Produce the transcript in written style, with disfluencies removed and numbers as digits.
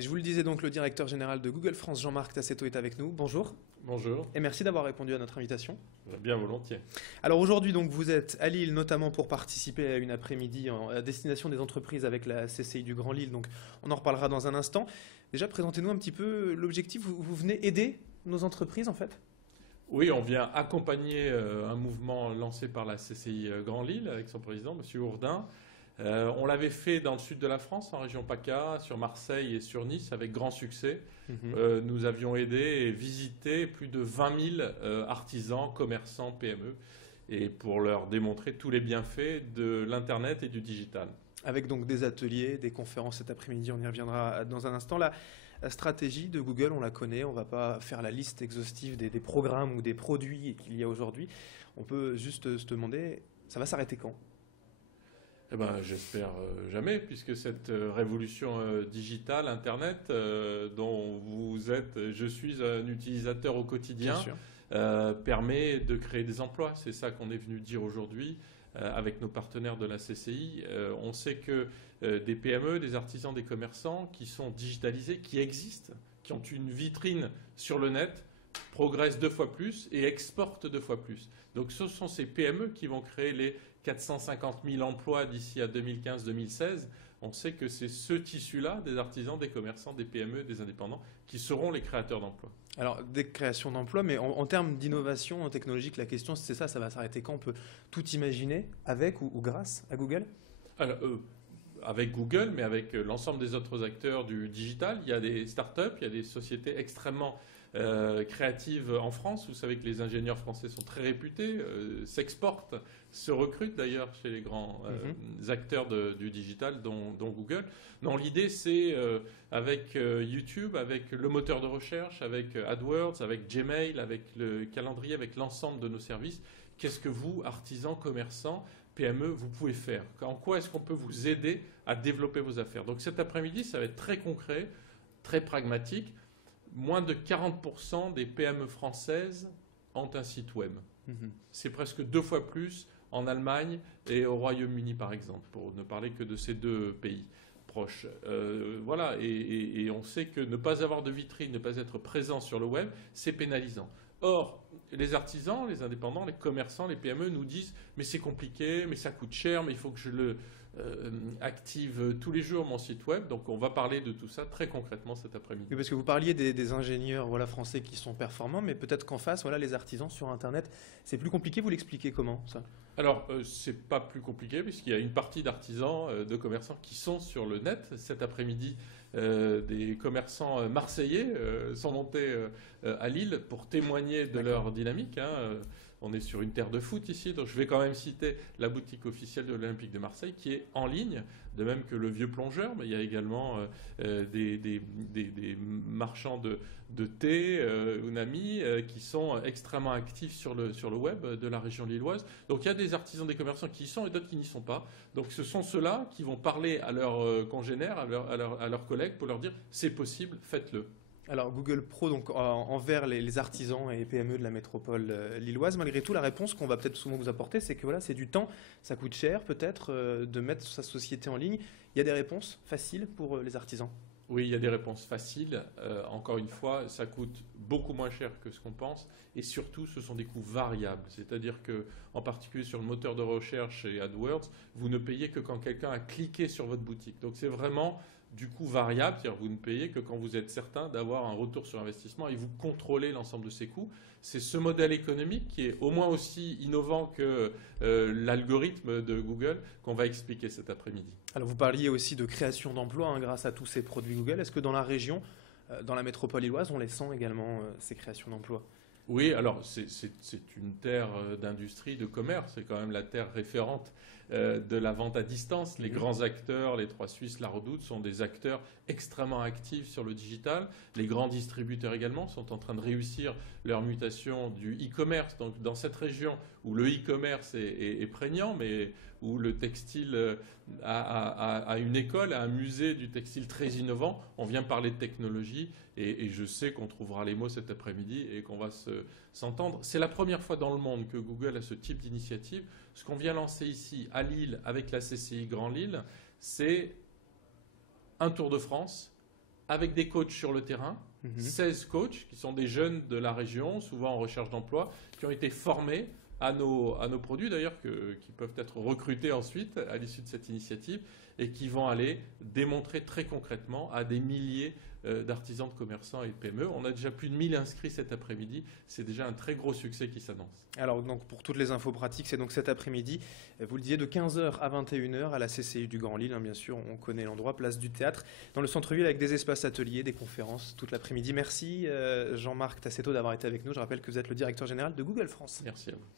Et je vous le disais donc, le directeur général de Google France, Jean-Marc Tassetto, est avec nous. Bonjour. Bonjour. Et merci d'avoir répondu à notre invitation. Bien volontiers. Alors aujourd'hui, donc, vous êtes à Lille, notamment pour participer à une après-midi à destination des entreprises avec la CCI du Grand Lille. Donc on en reparlera dans un instant. Déjà, présentez-nous un petit peu l'objectif. Vous venez aider nos entreprises, en fait? Oui, on vient accompagner un mouvement lancé par la CCI Grand Lille avec son président, M. Hourdin. On l'avait fait dans le sud de la France, en région PACA, sur Marseille et sur Nice, avec grand succès. Nous avions aidé et visité plus de 20 000 artisans, commerçants, PME, et pour leur démontrer tous les bienfaits de l'Internet et du digital. Avec donc des ateliers, des conférences cet après-midi, on y reviendra dans un instant. La stratégie de Google, on la connaît, on ne va pas faire la liste exhaustive des programmes ou des produits qu'il y a aujourd'hui. On peut juste se demander, ça va s'arrêter quand? Eh ben, j'espère jamais, puisque cette révolution digitale, Internet, dont vous êtes, je suis un utilisateur au quotidien, permet de créer des emplois. C'est ça qu'on est venu dire aujourd'hui avec nos partenaires de la CCI. On sait que des PME, des artisans, des commerçants qui sont digitalisés, qui existent, qui ont une vitrine sur le net, progressent 2 fois plus et exportent 2 fois plus. Donc ce sont ces PME qui vont créer les 450 000 emplois d'ici à 2015-2016. On sait que c'est ce tissu-là, des artisans, des commerçants, des PME, des indépendants, qui seront les créateurs d'emplois. Alors, des créations d'emplois, mais en termes d'innovation technologique, la question c'est ça va s'arrêter quand? On peut tout imaginer avec ou grâce à Google? Alors, avec Google, mais avec l'ensemble des autres acteurs du digital. Il y a des startups, il y a des sociétés extrêmement créatives en France. Vous savez que les ingénieurs français sont très réputés, s'exportent, se recrutent d'ailleurs chez les grands acteurs du digital, dont Google. Non, l'idée c'est avec YouTube, avec le moteur de recherche, avec AdWords, avec Gmail, avec le calendrier, avec l'ensemble de nos services, qu'est-ce que vous, artisans, commerçants, PME, vous pouvez faire? En quoi est-ce qu'on peut vous aider à développer vos affaires? Donc cet après-midi, ça va être très concret, très pragmatique. Moins de 40% des PME françaises ont un site web. C'est presque 2 fois plus en Allemagne et au Royaume-Uni, par exemple, pour ne parler que de ces 2 pays proches. Voilà, et on sait que ne pas avoir de vitrine, ne pas être présent sur le web, c'est pénalisant. Or, les artisans, les indépendants, les commerçants, les PME nous disent « mais c'est compliqué, mais ça coûte cher, mais il faut que je le active tous les jours mon site web ». Donc on va parler de tout ça très concrètement cet après-midi. Oui, parce que vous parliez des ingénieurs français qui sont performants, mais peut-être qu'en face, les artisans sur Internet, c'est plus compliqué. Vous l'expliquez comment, ça? Alors, c'est pas plus compliqué, puisqu'il y a une partie d'artisans, de commerçants qui sont sur le net. Cet après-midi, des commerçants marseillais sont montés à Lille pour témoigner de leur dynamique. On est sur une terre de foot ici, donc je vais quand même citer la boutique officielle de l'Olympique de Marseille qui est en ligne, de même que le Vieux Plongeur, mais il y a également des marchands de thé, Unami, qui sont extrêmement actifs sur le web de la région lilloise. Donc il y a des artisans, des commerçants qui y sont et d'autres qui n'y sont pas. Donc ce sont ceux-là qui vont parler à leurs congénères, à leurs collègues pour leur dire « c'est possible, faites-le ». Alors Google Pro, donc envers les artisans et PME de la métropole lilloise, malgré tout, la réponse qu'on va peut-être souvent vous apporter, c'est que c'est du temps, ça coûte cher peut-être de mettre sa société en ligne. Il y a des réponses faciles pour les artisans? Oui, il y a des réponses faciles. Encore une fois, ça coûte beaucoup moins cher que ce qu'on pense. Et surtout, ce sont des coûts variables. C'est-à-dire que, en particulier sur le moteur de recherche et AdWords, vous ne payez que quand quelqu'un a cliqué sur votre boutique. Donc c'est vraiment du coût variable, c'est-à-dire que vous ne payez que quand vous êtes certain d'avoir un retour sur investissement et vous contrôlez l'ensemble de ces coûts. C'est ce modèle économique qui est au moins aussi innovant que l'algorithme de Google qu'on va expliquer cet après-midi. Alors vous parliez aussi de création d'emplois grâce à tous ces produits Google. Est-ce que dans la région, dans la métropole lilloise, on les sent également, ces créations d'emplois? Oui, alors c'est une terre d'industrie, de commerce, c'est quand même la terre référente de la vente à distance. Les grands acteurs, les 3 Suisses, la Redoute, sont des acteurs extrêmement actifs sur le digital. Les grands distributeurs également sont en train de réussir leur mutation du e-commerce. Donc dans cette région où le e-commerce est prégnant, mais où le textile a une école, a un musée du textile très innovant, on vient parler de technologie et je sais qu'on trouvera les mots cet après-midi et qu'on va s'entendre. C'est la première fois dans le monde que Google a ce type d'initiative. Ce qu'on vient lancer ici à Lille avec la CCI Grand Lille, c'est un Tour de France avec des coachs sur le terrain, 16 coachs qui sont des jeunes de la région, souvent en recherche d'emploi, qui ont été formés à nos produits d'ailleurs, qui peuvent être recrutés ensuite à l'issue de cette initiative et qui vont aller démontrer très concrètement à des milliers d'artisans, de commerçants et de PME. On a déjà plus de 1000 inscrits cet après-midi. C'est déjà un très gros succès qui s'annonce. Alors, donc, pour toutes les infos pratiques, c'est donc cet après-midi, vous le disiez, de 15h à 21h à la CCI du Grand Lille. Hein, bien sûr, on connaît l'endroit, place du Théâtre, dans le centre-ville avec des espaces ateliers, des conférences toute l'après-midi. Merci Jean-Marc Tassetto d'avoir été avec nous. Je rappelle que vous êtes le directeur général de Google France. Merci à vous.